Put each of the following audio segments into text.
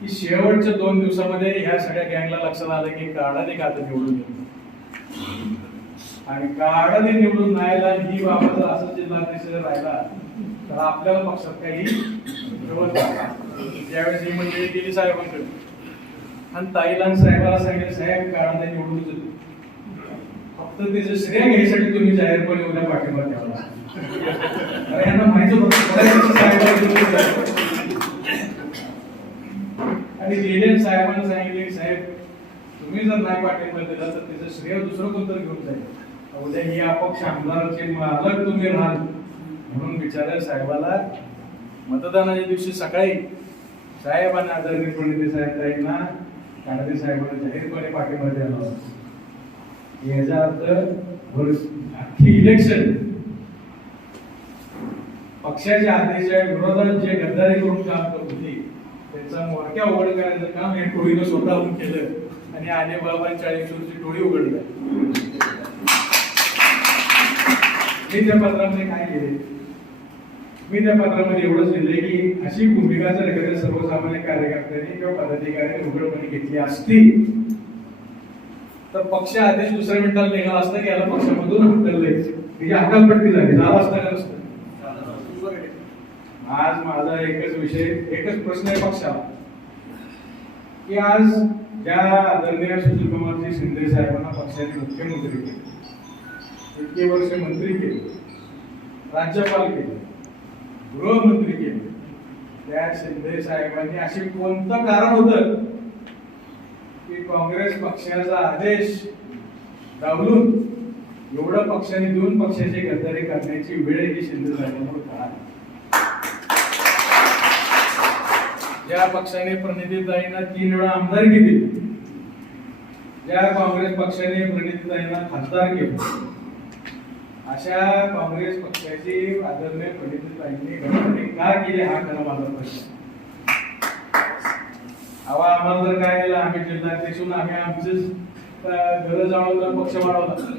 की शेवटच्या दोन दिवसामध्ये ह्या सगळ्या गँगला लक्षात आलं की काढाने का आता निवडून येतो आणि काढाने निवडून राहायला ही बाबत असं जिल्हाध्यक्ष जर राहिला तर आपल्याला पक्षात काही त्यावेळेस ही मंडळी गेली साहेबांकडे आणि ताईला साहेबाला सांगितलं साहेब काढाने निवडून येतो. फक्त त्याचं श्रेय घ्यायसाठी तुम्ही जाहीरपणे उद्या पाठिंबा द्यावा यांना माहिती होतं बऱ्याच साहेबाला निवडून जायचं. आणि गेले साहेबांना सांगितले की साहेब तुम्ही जर नाही पाठिंबा दिला तर त्याचं श्रेय दुसरं कोणतं घेऊन जाईल. उद्या ही अपक्ष आमदाराचे मालक तुम्ही राहाल. म्हणून विचारलं साहेबाला मतदानाच्या दिवशी सकाळी साहेबांना आदरणीय पंडित साहेब कानडे साहेबांना जाहीरपणे पाठिंबा द्यायला याचा अर्थ भर- अख्खी इलेक्शन पक्षाच्या आदेशाच्या विरोधात जे गद्दारी करून काम करत होती त्यांचा मोडक्या उघड करायचं काम हे टोळीनं स्वतःहून केलं आणि आले बाबा चाळीस टोळी उघडलं. मी त्या पत्रामध्ये काय केले मी त्या पत्रामध्ये एवढंच लिहिले की अशी भूमिका जर एखाद्या सर्वसामान्य कार्यकर्त्यांनी किंवा पदाधिकाऱ्यांनी उघडपणे घेतली असती तर पक्ष आदेश दुसऱ्या मिनिटाला निघाला असता की याला पक्षामधून हकललंय म्हणजे हकालपट्टी झाली झाला असता का नसतं आज माझा एकच विषय एकच प्रश्न आहे पक्षाला की आज ज्या आदरणीय सुशील कुमारजी शिंदे साहेबांना पक्षाने मुख्यमंत्री केले इतके वर्ष मंत्री केले राज्यपाल केले गृहमंत्री केले त्या शिंदे साहेबांनी असे कोणतं कारण होतं की काँग्रेस पक्षाचा आदेश डावलून एवढं पक्षाने दोन पक्षाची गद्दारी करण्याची वेळ ही शिंदे साहेबांवर का ज्या पक्षाने प्रणितीताईंना तीन वेळा आमदारकी दिली ज्या काँग्रेस पक्षाने प्रणितीताईंना खासदार केलं अशा काँग्रेस पक्षाची आदरणीय प्रणितीताईंनी गद्दारी का केली हा खरा माझा प्रश्न. अहो आम्हाला जर काय केलं आम्ही जिल्हाध्यक्ष होऊन आम्ही आमचीच घर जाळून पक्ष वाढवला.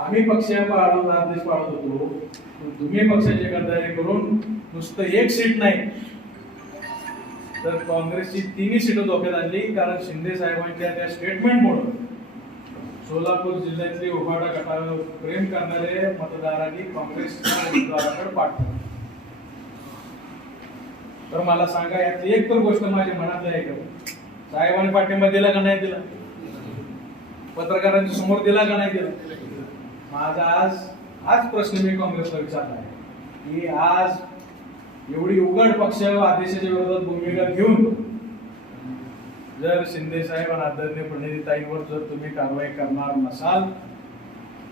आम्ही पक्ष पाळवला आदेश पाळत होतो. तुम्ही पक्षाची गद्दारी करून नुसतं एक सीट नाही तर काँग्रेसची तिन्ही सीटं धोक्यात आणली कारण शिंदे साहेबांच्या त्या स्टेटमेंटमुळे सोलापूर जिल्ह्यातली उभाटा गटावर प्रेम करणारे मतदारांनी काँग्रेसच्या उमेदवाराकडे पाठवलं तर मला सांगा यातली एक तर गोष्ट माझ्या मनात आहे का? साहेबांनी पाठिंबा दिला का नाही दिला? पत्रकारांच्या समोर दिला का नाही दिला? माझा आज आज प्रश्न मी काँग्रेसला विचारला आहे की आज एवढी उघड पक्ष आदेशाच्या विरोधात भूमिका घेऊन जर शिंदे साहेब आणि आदरणीय पंडिताईंवर जर तुम्ही कारवाई करणार नसाल